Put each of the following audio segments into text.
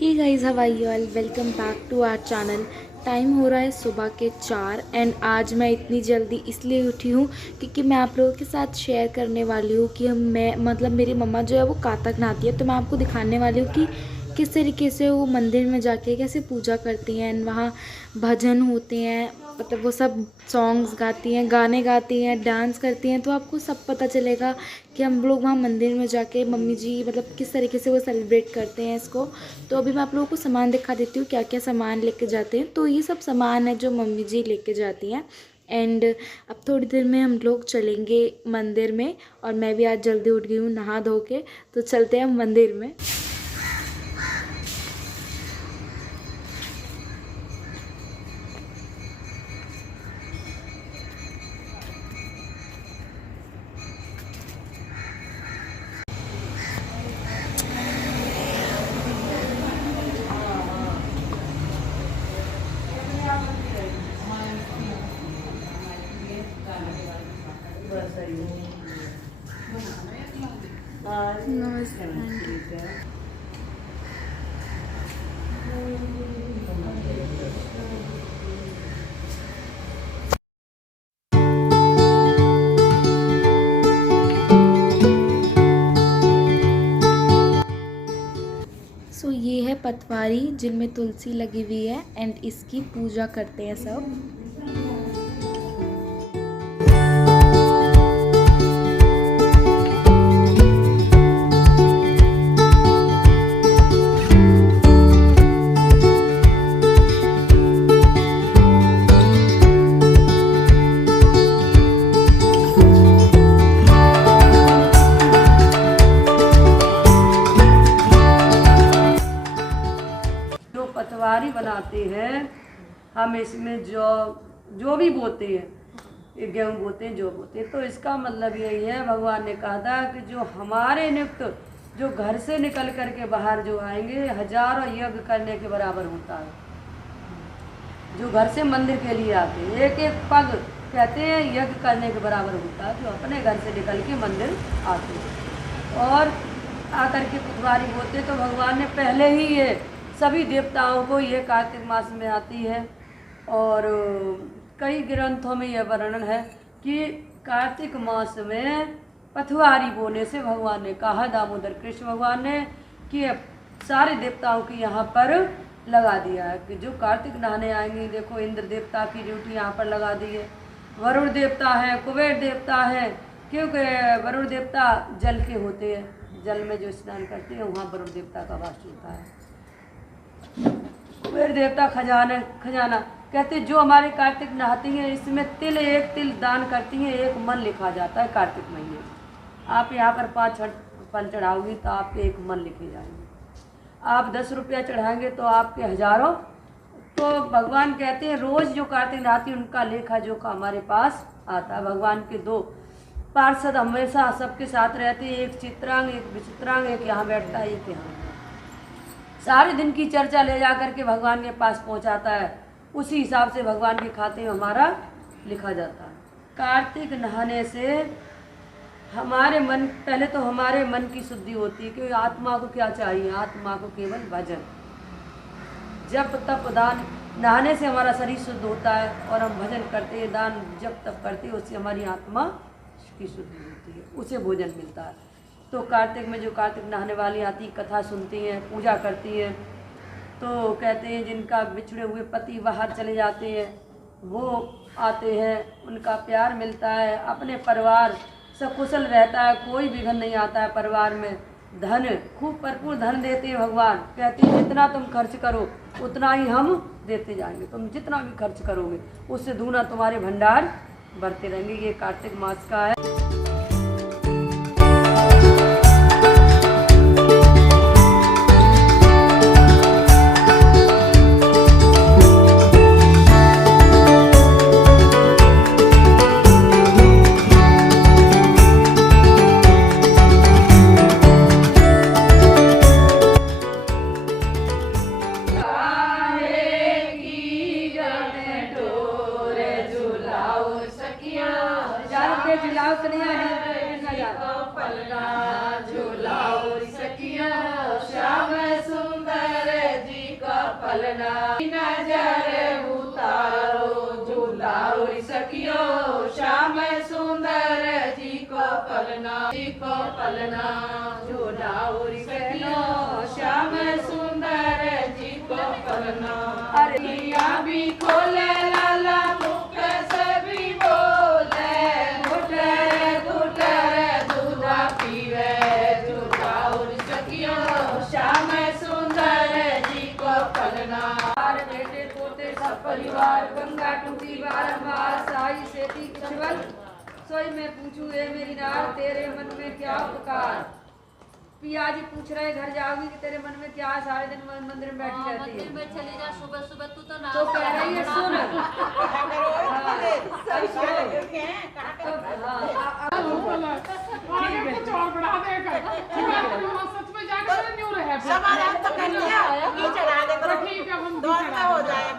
Hey guys, how are you all? Welcome back to our channel. Time हो रहा है सुबह के 4 एंड आज मैं इतनी जल्दी इसलिए उठी हूँ क्योंकि मैं आप लोगों के साथ शेयर करने वाली हूँ कि मेरी मम्मा जो है वो कातक नहाती है। तो मैं आपको दिखाने वाली हूँ कि किस तरीके से वो मंदिर में जाके कैसे पूजा करती हैं एंड वहाँ भजन होते हैं, मतलब वो सब सॉन्ग्स गाती हैं, गाने गाती हैं, डांस करती हैं। तो आपको सब पता चलेगा कि हम लोग वहाँ मंदिर में जाके मम्मी जी मतलब किस तरीके से वो सेलिब्रेट करते हैं इसको। तो अभी मैं आप लोगों को सामान दिखा देती हूँ क्या क्या सामान लेके जाते हैं। तो ये सब सामान है जो मम्मी जी लेके जाती हैं एंड अब थोड़ी देर में हम लोग चलेंगे मंदिर में। और मैं भी आज जल्दी उठ गई हूँ नहा धो के, तो चलते हैं मंदिर में। नमस्ते आंटी। सो ये है पतवारी जिनमें तुलसी लगी हुई है एंड इसकी पूजा करते हैं सब। पतवारी बनाते हैं हम, इसमें जो भी बोते हैं, ये गेहूँ बोते हैं, जो बोते हैं, तो इसका मतलब यही है, भगवान ने कहा था कि जो हमारे निमित्त जो घर से निकल करके बाहर जो आएंगे हजारों यज्ञ करने के बराबर होता है। जो घर से मंदिर के लिए आते हैं एक एक पग कहते हैं यज्ञ करने के बराबर होता है, जो अपने घर से निकल के मंदिर आते हैं और आकर के पतवारी बोते। तो भगवान ने पहले ही ये सभी देवताओं को, ये कार्तिक मास में आती है और कई ग्रंथों में यह वर्णन है कि कार्तिक मास में पतवारी बोने से भगवान ने कहा, दामोदर कृष्ण भगवान ने, कि सारे देवताओं की यहाँ पर लगा दिया है कि जो कार्तिक नहाने आएंगे, देखो इंद्र देवता की ड्यूटी यहाँ पर लगा दी है, वरुण देवता है, कुबेर देवता है, क्योंकि वरुण देवता जल के होते हैं, जल में जो स्नान करते हैं वहाँ वरुण देवता का वास होता है। कुबेर देवता खजाना कहते जो हमारे कार्तिक नहाती हैं इसमें एक तिल दान करती हैं, एक मन लिखा जाता है कार्तिक महीने। आप यहाँ पर 5 फल चढ़ाओगी तो आपके एक मन लिखे जाएंगे, आप 10 रुपया चढ़ाएंगे तो आपके हजारों। तो भगवान कहते हैं रोज जो कार्तिक नहाती उनका लेखा जोखा हमारे पास आता है। भगवान के 2 पार्षद हमेशा सबके साथ रहते हैं, एक चित्रांग, एक विचित्रांग, एक यहाँ बैठता है, एक यहाँ। सारे दिन की चर्चा ले जा कर के भगवान के पास पहुंचाता है, उसी हिसाब से भगवान के खाते में हमारा लिखा जाता है। कार्तिक नहाने से हमारे मन, पहले तो हमारे मन की शुद्धि होती है कि आत्मा को क्या चाहिए, आत्मा को केवल भजन, जप तप दान। नहाने से हमारा शरीर शुद्ध होता है और हम भजन करते हैं, दान जप तप करते हैं, उससे हमारी आत्मा की शुद्धि होती है, उसे भोजन मिलता है। तो कार्तिक में जो कार्तिक नहाने वाली आती, कथा सुनती हैं, पूजा करती हैं, तो कहते हैं जिनका बिछड़े हुए पति बाहर चले जाते हैं वो आते हैं, उनका प्यार मिलता है, अपने परिवार सकुशल रहता है, कोई विघ्न नहीं आता है परिवार में। धन खूब भरपूर धन देते हैं भगवान, कहते हैं जितना तुम खर्च करो उतना ही हम देते जाएंगे, तुम जितना भी खर्च करोगे उससे दूना तुम्हारे भंडार बढ़ते रहेंगे। ये कार्तिक मास का है। पलना नजर उतारो झूलाओ सखियो श्याम सुंदर जी को पलना झूलाओ सखियो श्याम सुंदर जी को पलना। अरे भी खोले लाला मुख सभी बोले घुटर घुटर दूधा पीवे झूलाओ सखियो श्याम सुंदर जी को पलना। बेटे पोते सब परिवार गंगा टूटी बारंबार साई सेती कुशल सोई मैं पूछूं ए मेरी नार तेरे मन में क्या पुकार। पिया जी पूछ रहे घर जाओगी कि तेरे मन में क्या है, सारे दिन मंदिर में बैठी रहती है। मंदिर में चली जा सुबह सुबह तू तो ना तो कह रही है सुन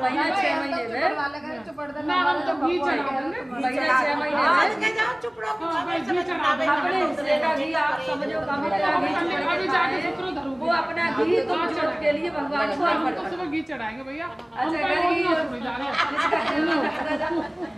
महीना 6 महीने में महीना 6 महीने अपने हिस्से का घी आप समझो कम वो अपना घी तो के लिए भगवान को अर्पण घी चढ़ाएंगे भैया। अच्छा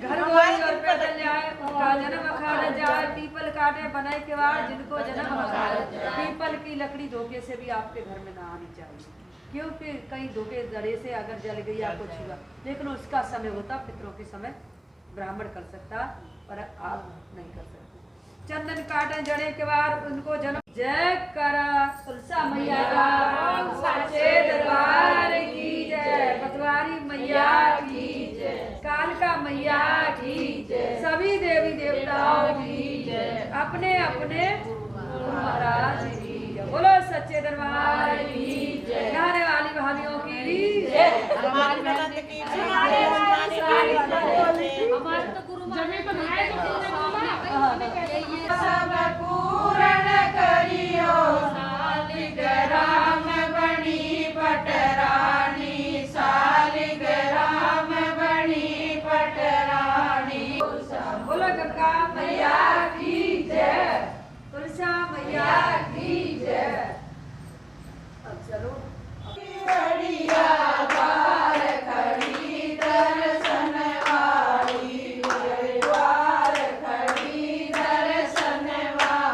घर और पैदल जाए उनका जन्म अखाड़े जाए पीपल काटे बनाए के बाद जिनको जन्म अखाड़े पीपल की लकड़ी धोखे से भी आपके घर में ना आनी चाहिए, क्योंकि कहीं धोखे जड़े से अगर जल गई आपको छुआ, लेकिन उसका समय होता पितरों के समय ब्राह्मण कर सकता पर आप नहीं कर सकते। चंदन काटे जड़े के बाद उनको जन्म जय करा तुलसा मैया का सच्चे दरबार की जय, पतवारी मैया की जय, कालका मैया की जय, सभी देवी देवताओं की जय, अपने अपने महाराज की जय। बोलो सच्चे दरबार की जय। नहाने वाली भाभियों की जय। हमारे तो गुरु सब पूर्ण करियो सालिग्राम बनी पटरानी सालिग्राम बनी पटरानी। बोलो गंगा मैया की जय, तुलसा मैया की जय। अब चलो बढ़िया बार खड़ी दर्शन वाली द्वार खड़ी दर्शन वाली।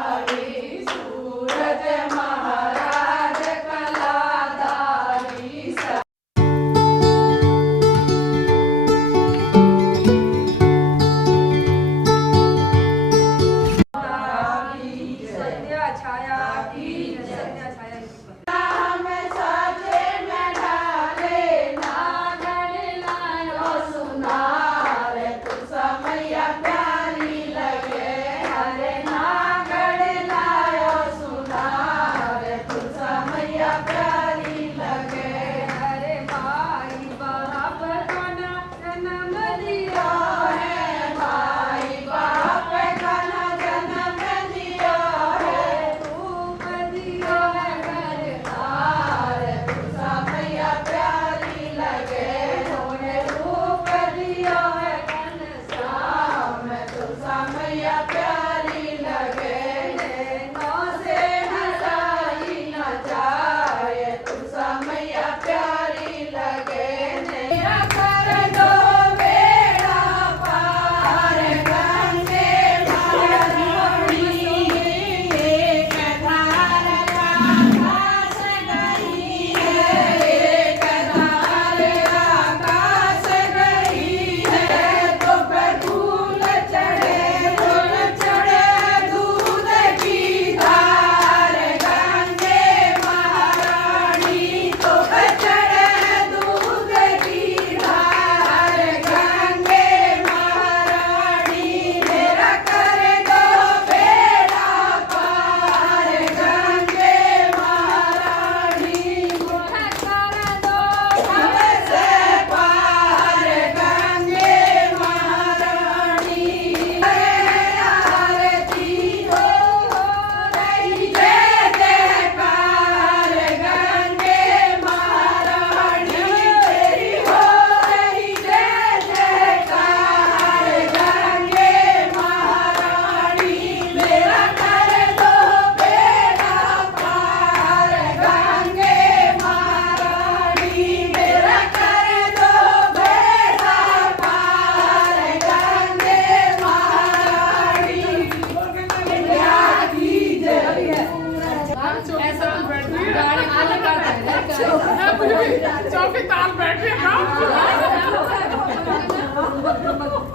चौकी ताल बैठे ना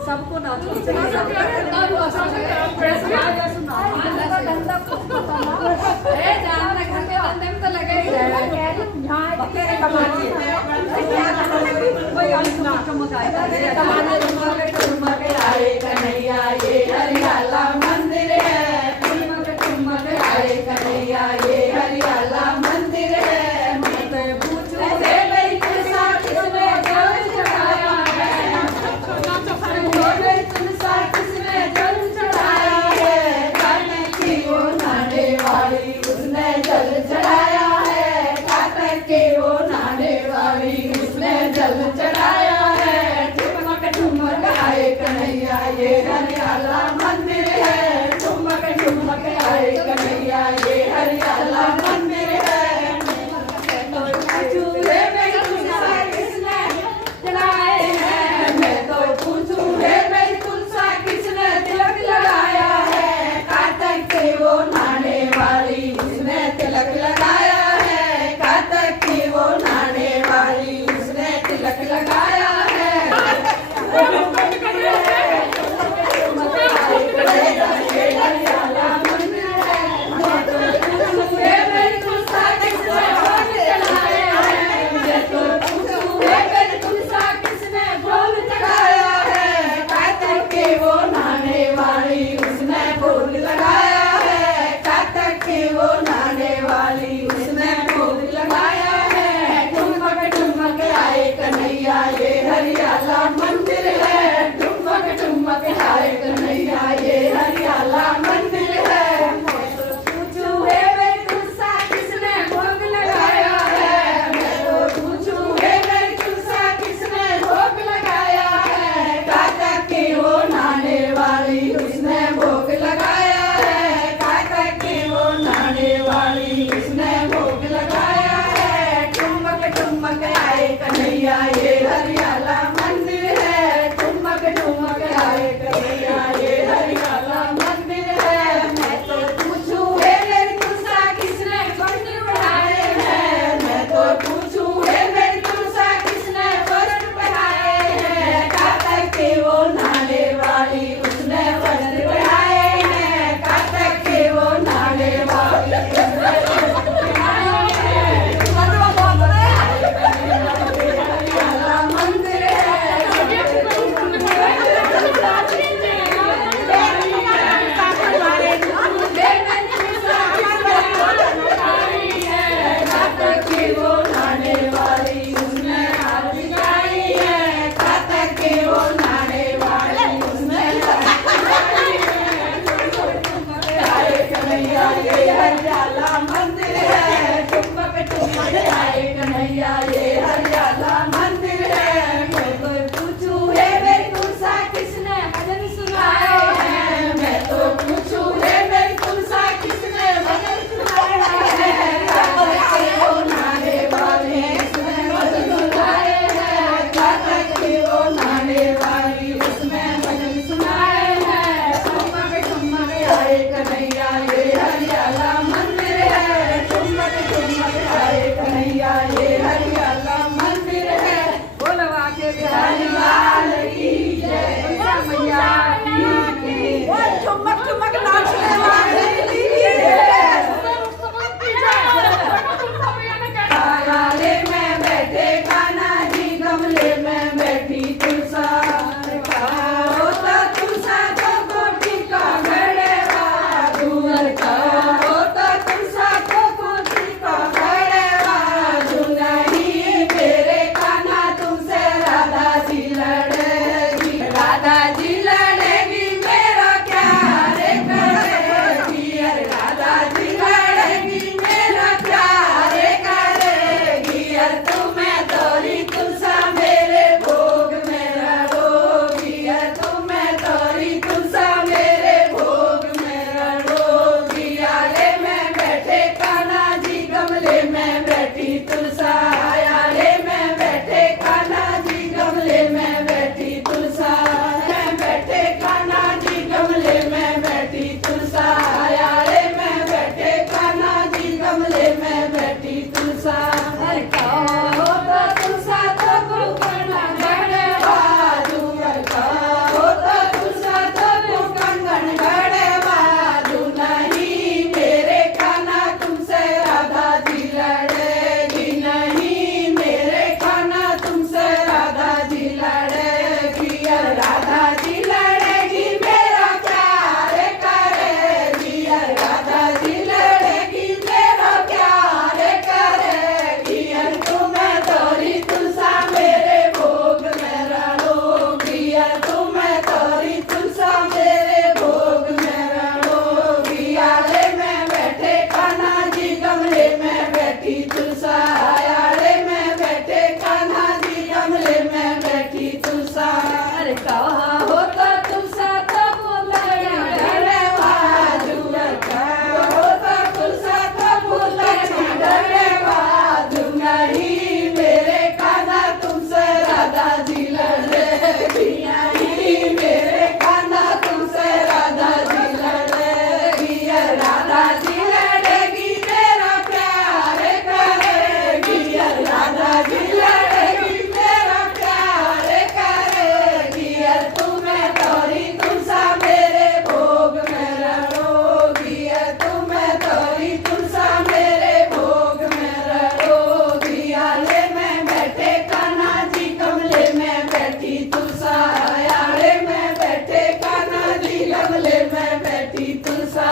सबको ना कन्हैया ये हरियाला मंदिर है, कन्हैया ये हरियाला मंदिर है। मैं तो पूछूं मेरी तुलसा किसने जल चढ़ाया है, मेरी तुलसा किसने जल चढ़ाया है। काटक की वो नाने वाली उसने जल चढ़ाया है, काटक की वो नाने वाली उसने जल चढ़ाया है। ठुमक ठुमक आए कन्हैया ये हरियाला मंदिर है, ठुमक ठुमक आए कन्हैया ये हरियाला मंदिर है। तो पूछूं रे मेरी तुलसा किसने जलाए हैं, मैं तो पूछूं रे मेरी तुलसा किसने तिलक लगाया है। काटक की वो नाने वाली उसने तिलक लगाया है, काटक की वो नाने वाली उसने तिलक लगाया है। हरियाला मंदिर है, मेरी तुलसा किसने भोग चढ़ाया है, मैं तो पूछूं मेरी तुलसा किसने भोग चढ़ाया है। काटक की वो नाने वाली उसने भोग लगाया है, काटक की वो नाने वाली उसने भोग लगाया है। ठुमक ठुमक आए कन्हैया ये हरियाला मंदिर है, ठुमक ठुमक आए कन्हैया ये हरियाला मंदिर है। पूछूं हे मेरी तुलसा किसने भोग लगाया है, मैं तो पूछूं हे मेरी तुलसा किसने भोग लगाया है। काटक की वो नाने वाली उसने भोग लगाया है, काटक की वो नाने वाली उसने भोग लगाया है। ठुमक ठुमक आए कन्हैया ये हरियाला मंदिर है, ठुमक ठुमक आए कन्हैया ये हरियाला मंदिर है। मैं तो पूछूं हे मेरी तुलसा किसने वस्त्र पहनाए हैं, मैं तो पूछूं हे मेरी तुलसा किसने वस्त्र पहनाए हैं। काटक की वो नाने वाली उसने वस्त्र पहनाए हैं, काटक की वो नाने वाली उसने वस्त्र पहनाए हैं। हरियाला मंदिर है, काटक की वो नाने वाली उसने आरती गाई है, काटक की वो नाने वाली उसने आए कन्हैया ये हरियाला मंदिर है, ठुमक ठुमक आए कन्हैया ये हरियाला मंदिर है। मैं तो पूछूं हे मेरी तुलसा किसने भजन सुनाए हैं, मैं तो पूछूं हे मेरी तुलसा किसने भजन सुनाया है। काटक की वो नाने वाली उसने भजन सुनाए हैं, काटक की वो नाने वाली उसने भजन सुनाए हैं। ठुमक ठुमक आए कन्हैया ये हरियाला मंदिर है, ठुमक ठुमक आए कन्हैया ये हरियाला मंदिर है। बोलवा के बिहारी लाल की जय, मैया की जय। ठुमक ठुमक नाचने वाले की जय। काले में बैठे कान्हा जी, गमले में बैठी तुलसा। होता तुलसा को कोठी का घड़ेवा, दूर का होता तुलसा को कोठी का घड़ेवा। नहीं मेरे कान्हा तुमसे राधा जी लड़ेगी, राधा जी लड़ेगी मेरा क्या रे करेगी। अरे राधा जी लड़ेगी मेरा क्या रे करेगी। अरे तुम्हें तोरी तुलसा मेरे भोग में लड़ोगी, अरे तुम्हें तोरी तुलसा मेरे भोग में लड़ोगी। आले में बैठे कान्हा जी, गमले में बैठी तुलसा। आले में बैठे कान्हा जी, गमले में बैठी तुलसा। में बैठे कान्हा जी, गमले में बैठी तुलसा। आले में बैठे कान्हा जी, गमले में बैठी तुलसा। अरे कहो तो तुलसा तो कंगन गड़े बाजू कहो तो तुलसा तो कंगन गड़े बाजू नहीं मेरे खाना तुमसे राधा जी लड़ेगी नहीं मेरे खाना तुमसे राधा जी लड़ेगी अरे राधा जी लड़ेगी मेरा प्यार करेगी अरे राधा जी लड़ेगी मेरा प्यार करेगी अरे तुम्हें तोरी तुलसा मेरे भोग में रड़ोगी अरे तुम्हें तोरी तुलसा मेरे भोग में रड़ोगी आले में बैठे कान्हा जी गमले में बैठी तुलसा आले में बैठे कान्हा जी गमले में बैठी तुलसा अरे कहा होता तुलसा तो डरे बाजू कहो तो तुलसा तो डरे बाजू नहीं मेरे कान्हा तुमसे राधा जी लड़ेगी नहीं मेरे कान्हा तुमसे राधा जी लड़ेगी राधा जी लड़ेगी मेरा प्यार करेगी राधा जी लड़ेगी मेरा प्यार करेगी तुम्हें तोरी तुलसा मेरे भोग में रड़ोगी तुम्हें तोरी तुलसा मेरे भोग में रड़ोगी आले में बैठे कान्हा जी गमले में बैठी तुलसा आले में बैठे कान्हा जी गमले में बैठी तुलसा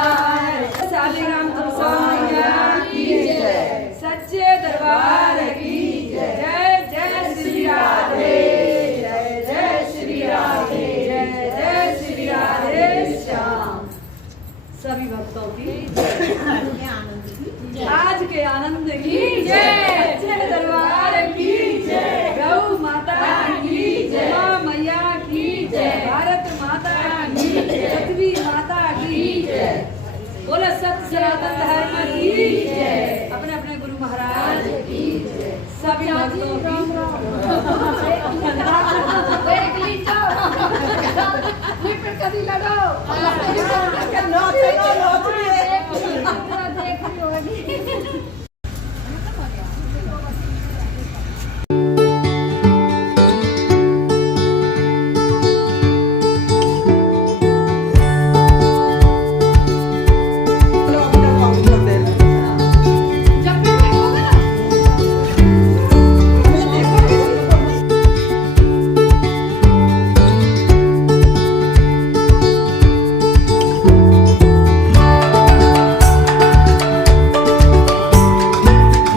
शालीग्राम तुलसा मैया की जय, सच्चे दरबार की जय। जय जय श्री राधे, जय जय श्री राधे, जय जय श्री राधे श्याम। सभी भक्तों की आज के आनंद की जय, सच्चे दरबार की जय, गौ माता की जय, माँ मैया की जय, भारत माता की जय, पृथ्वी माता की जय। बोले सत्य सनातन धर्म की जय, अपने अपने गुरु महाराज की जय, सभी भक्तों की कभी लड़ो